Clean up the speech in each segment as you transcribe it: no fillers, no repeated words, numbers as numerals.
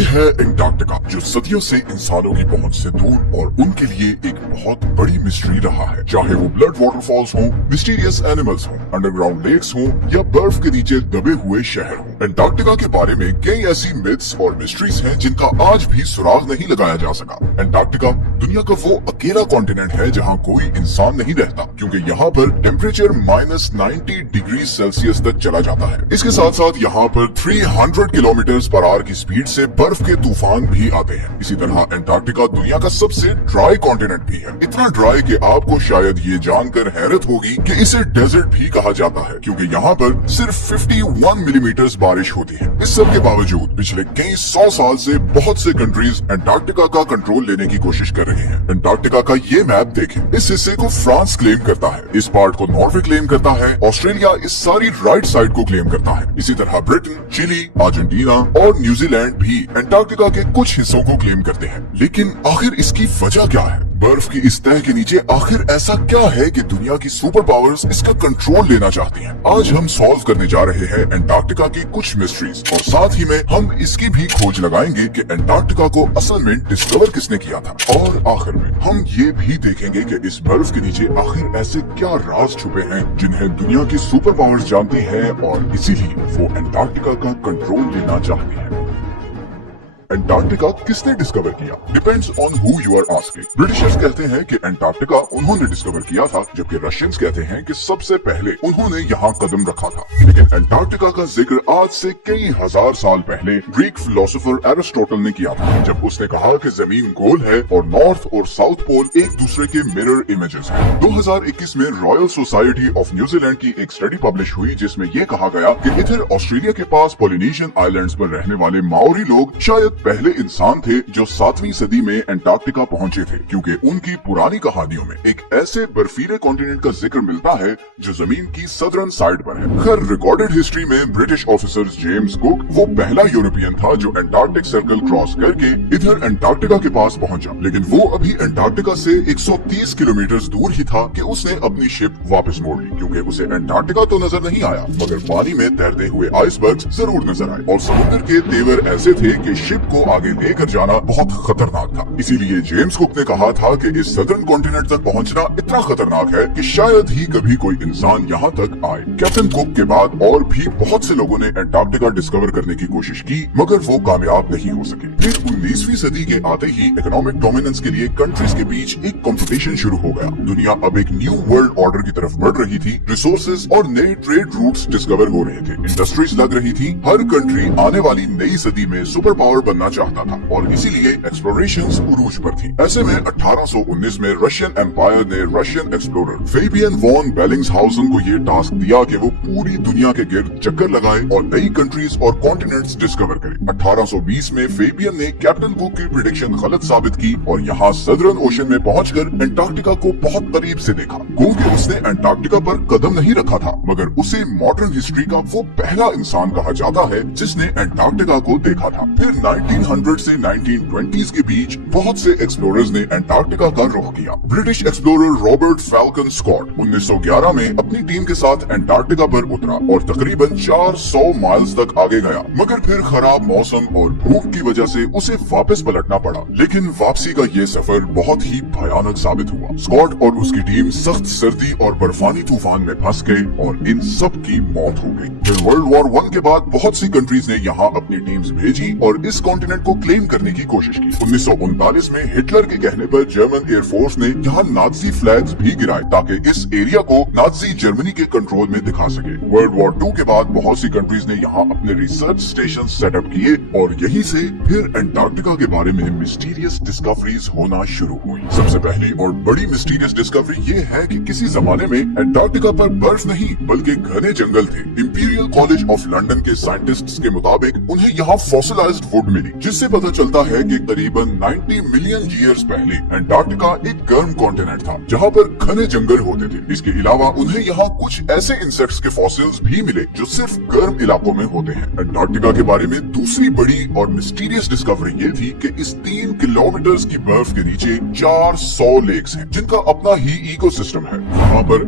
ये है एंटार्क्टिका, जो सदियों से इंसानों की पहुंच से दूर और उनके लिए एक बहुत बड़ी मिस्ट्री रहा है। चाहे वो ब्लड वाटरफॉल्स हों, मिस्टीरियस एनिमल्स हों, अंडरग्राउंड लेक्स हों या बर्फ के नीचे दबे हुए शहर हों, एंटार्क्टिका के बारे में कई ऐसी मिथ्स और मिस्ट्रीज हैं जिनका आज भी सुराग नहीं लगाया जा सका। एंटार्क्टिका दुनिया का वो अकेला कॉन्टिनेंट है जहाँ कोई इंसान नहीं रहता, क्योंकि यहाँ पर टेम्परेचर -90 डिग्री सेल्सियस तक चला जाता है। इसके साथ साथ यहाँ पर 300 किलोमीटर/आवर की स्पीड से बर्फ के तूफान भी आते हैं। इसी तरह एंटार्क्टिका दुनिया का सबसे ड्राई कॉन्टिनेंट भी है, इतना ड्राई कि आपको शायद ये जानकर हैरत होगी कि इसे डेजर्ट भी कहा जाता है, क्योंकि यहाँ पर सिर्फ 51 मिलीमीटर बारिश होती है। इस सब के बावजूद पिछले कई 100 साल से बहुत से कंट्रीज एंटार्क्टिका का कंट्रोल लेने की कोशिश कर रहे हैं। एंटार्क्टिका का ये मैप देखें, इस हिस्से को फ्रांस क्लेम करता है, इस पार्ट को नॉर्वे क्लेम करता है, ऑस्ट्रेलिया इस सारी राइट साइड को क्लेम करता है। इसी तरह ब्रिटेन, चिली, अर्जेंटीना और न्यूजीलैंड भी एंटार्क्टिका के कुछ हिस्सों को क्लेम करते हैं। लेकिन आखिर इसकी वजह क्या है? बर्फ की इस तह के नीचे आखिर ऐसा क्या है कि दुनिया की सुपर पावर्स इसका कंट्रोल लेना चाहती हैं? आज हम सॉल्व करने जा रहे हैं एंटार्क्टिका की कुछ मिस्ट्रीज, और साथ ही में हम इसकी भी खोज लगाएंगे कि एंटार्क्टिका को असल में डिस्कवर किसने किया था। और आखिर में हम ये भी देखेंगे कि इस बर्फ के नीचे आखिर ऐसे क्या राज छुपे हैं जिन्हें दुनिया की सुपर पावर्स जानती हैं और इसीलिए वो एंटार्क्टिका का कंट्रोल लेना चाहती हैं। एंटार्क्टिका किसने डिस्कवर किया? Depends on who you are asking. Britishers कहते हैं कि एंटार्क्टिका उन्होंने डिस्कवर किया था, जबकि रशियंस कहते हैं कि सबसे पहले उन्होंने यहाँ कदम रखा था। लेकिन एंटार्क्टिका का जिक्र आज से कई हजार साल पहले ग्रीक फिलोसोफर एरिस्टोटल ने किया था, जब उसने कहा कि जमीन गोल है और नॉर्थ और साउथ पोल एक दूसरे के मिरर इमेजेस हैं। 2021 में रॉयल सोसाइटी ऑफ न्यूजीलैंड की एक स्टडी पब्लिश हुई, जिसमें यह कहा गया कि इधर ऑस्ट्रेलिया के पास पॉलिनेशियन आइलैंड्स पर रहने वाले माओरी लोग शायद पहले इंसान थे जो 7वीं सदी में एंटार्क्टिका पहुंचे थे, क्योंकि उनकी पुरानी कहानियों में एक ऐसे बर्फीले कॉन्टिनेंट का जिक्र मिलता है जो जमीन की सदर्न साइड पर है। खैर, रिकॉर्डेड हिस्ट्री में ब्रिटिश ऑफिसर जेम्स कुक वो पहला यूरोपियन था जो एंटार्क्टिक सर्कल क्रॉस करके इधर एंटार्क्टिका के पास पहुंचा, लेकिन वो अभी एंटार्क्टिका से 130 किलोमीटर दूर ही था कि उसने अपनी शिप वापस मोड़ ली, क्योंकि उसे एंटार्क्टिका तो नजर नहीं आया, मगर पानी में तैरते हुए आइसबर्ग्स जरूर नजर आए, और समुद्र के तेवर ऐसे थे कि शिप को आगे लेकर जाना बहुत खतरनाक था। इसीलिए जेम्स कुक ने कहा था कि इस सदर्न कॉन्टिनेंट तक पहुंचना इतना खतरनाक है कि शायद ही कभी कोई इंसान यहाँ तक आए। कैप्टन कुक के बाद और भी बहुत से लोगों ने एंटार्क्टिका डिस्कवर करने की कोशिश की, मगर वो कामयाब नहीं हो सके। फिर 19वीं सदी के आते ही इकोनॉमिक डोमिनेंस के लिए कंट्रीज के बीच एक कंपटीशन शुरू हो गया। दुनिया अब एक न्यू वर्ल्ड ऑर्डर की तरफ बढ़ रही थी। रिसोर्सेज और नए ट्रेड रूट्स डिस्कवर हो रहे थे, इंडस्ट्रीज लग रही थी। हर कंट्री आने वाली नई सदी में सुपर पावर बनना चाहता था, और इसीलिए एक्सप्लोरेशंस उरूज पर थी। ऐसे में 1819 में रशियन एम्पायर ने रशियन एक्सप्लोरर फेबियन वॉन बेलिंग्सहाउसन को ये टास्क दिया कि वो पूरी दुनिया के गिर्द चक्कर लगाए और नई कंट्रीज और कॉन्टिनेंट्स डिस्कवर करे। 1820 में फेबियन ने कैप्टन कुक की प्रेडिक्शन गलत साबित की और यहाँ सदर्न ओशन में पहुंचकर एंटार्क्टिका को बहुत करीब से देखा। क्योंकि उसने एंटार्क्टिका पर कदम नहीं रखा था, मगर उसे मॉडर्न हिस्ट्री का वो पहला इंसान कहा जाता है जिसने एंटार्क्टिका को देखा था। फिर 1900 से 1920s के बीच बहुत से एक्सप्लोरर्स ने एंटार्क्टिका का रुख किया। British explorer Robert Falcon Scott 1911 में अपनी टीम के साथ एंटार्क्टिका पर उतरा और तकरीबन 400 माइल्स तक आगे गया, मगर फिर खराब मौसम और भूख की वजह से उसे वापस पलटना पड़ा। लेकिन वापसी का ये सफर बहुत ही भयानक साबित हुआ। स्कॉट और उसकी टीम सख्त सर्दी और बर्फानी तूफान में फंस गए और इन सब की मौत हो गई। फिर वर्ल्ड वॉर 1 के बाद बहुत सी कंट्रीज ने यहाँ अपनी टीम्स भेजी और इस कॉन्टिनेंट को क्लेम करने की कोशिश की। 1939 में हिटलर के कहने पर जर्मन एयरफोर्स ने यहाँ नाजी फ्लैग्स भी गिराए ताकि इस एरिया को नाजी जर्मनी के कंट्रोल में दिखा सके। वर्ल्ड वॉर 2 के बाद बहुत सी कंट्रीज ने यहाँ अपने रिसर्च स्टेशन सेटअप किए और यहीं से फिर एंटार्क्टिका के बारे में मिस्टीरियस डिस्कवरीज होना शुरू हुई। सबसे पहली और बड़ी मिस्टीरियस डिस्कवरी ये है कि किसी जमाने में एंटार्क्टिका पर बर्फ नहीं बल्कि घने जंगल थे। इंपीरियल कॉलेज ऑफ लंदन के साइंटिस्ट्स के मुताबिक उन्हें यहाँ फॉसिलाइज्ड वुड मिली, जिससे पता चलता है कि करीबन 90 मिलियन ईयर्स पहले एंटार्क्टिका एक गर्म कॉन्टिनेंट था जहाँ पर घने जंगल होते थे। इसके अलावा उन्हें यहाँ कुछ ऐसे इंसेक्ट्स के के फॉसिल्स भी मिले जो सिर्फ गर्म इलाकों में होते हैं। अंटार्कटिका के बारे में दूसरी बड़ी और मिस्टीरियस डिस्कवरी ये थी कि इस 3 किलोमीटर की बर्फ के नीचे 400 लेक्स हैं, जिनका अपना ही इकोसिस्टम है। वहाँ पर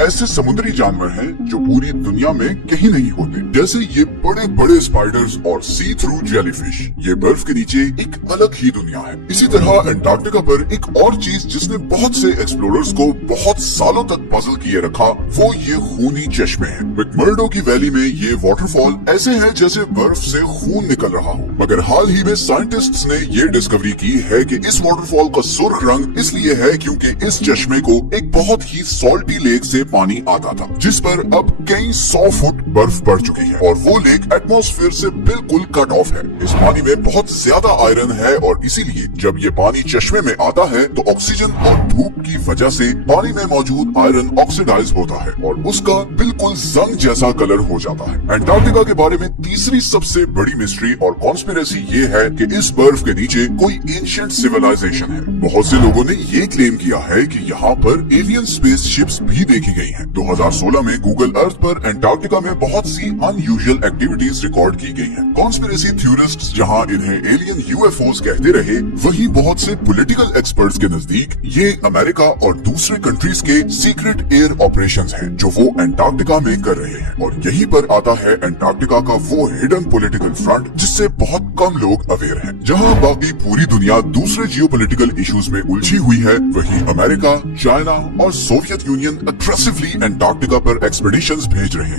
ऐसे समुद्री जानवर हैं जो पूरी दुनिया में कहीं नहीं होते, जैसे ये बड़े बड़े स्पाइडर्स और सी थ्रू जेलीफिश। ये बर्फ के नीचे एक अलग ही दुनिया है। इसी तरह अंटार्कटिका पर एक और चीज जिसने बहुत से एक्सप्लोरर्स को बहुत सालों तक पजल किए रखा, वो ये खूनी चश्मे हैं। मैकमर्डो की वैली में ये वाटरफॉल ऐसे हैं जैसे बर्फ से खून निकल रहा हो। मगर हाल ही में साइंटिस्ट्स ने ये डिस्कवरी की है कि इस वाटरफॉल का सुर्ख रंग इसलिए है क्योंकि इस चश्मे को एक बहुत ही सॉल्टी लेक से पानी आता था, जिस पर अब कई 100 फुट बर्फ पड़ चुकी है और वो लेक एटमॉस्फेयर से बिल्कुल कट ऑफ है। इस पानी में बहुत ज्यादा आयरन है और इसीलिए जब ये पानी चश्मे में आता है तो ऑक्सीजन और धूप की वजह से पानी में मौजूद आयरन ऑक्सीडाइज होता है और उसका बिल्कुल जंग जैसा कलर हो जाता है। अंटार्कटिका के बारे में तीसरी सबसे बड़ी मिस्ट्री और कॉन्स्पिरेसी ये है कि इस बर्फ के नीचे कोई एंशिएंट सिविलाइजेशन है। बहुत से लोगों ने ये क्लेम किया है कि यहाँ पर एलियन स्पेस शिप्स भी देखी गई हैं। 2016 में गूगल अर्थ पर अंटार्कटिका में बहुत सी अनयूजुअल एक्टिविटीज रिकॉर्ड की गई हैं। कॉन्स्पिरेसी थ्योरिस्ट्स जहाँ इन्हें एलियन यूएफओस कहते रहे, वहीं बहुत से पॉलिटिकल एक्सपर्ट्स के नजदीक ये अमेरिका और दूसरे कंट्रीज के सीक्रेट एयर ऑपरेशंस हैं जो वो अंटार्कटिका में कर रहे हैं। और यहीं पर आता है अंटार्कटिका का वो हिडन पॉलिटिकल फ्रंट जिससे बहुत कम लोग अवेयर हैं। जहां बाकी पूरी दुनिया दूसरे जियोपॉलिटिकल इश्यूज में उलझी हुई है, वहीं अमेरिका, चाइना और सोवियत यूनियन अग्रेसिवली अंटार्कटिका पर एक्सपेडिशंस भेज रहे हैं।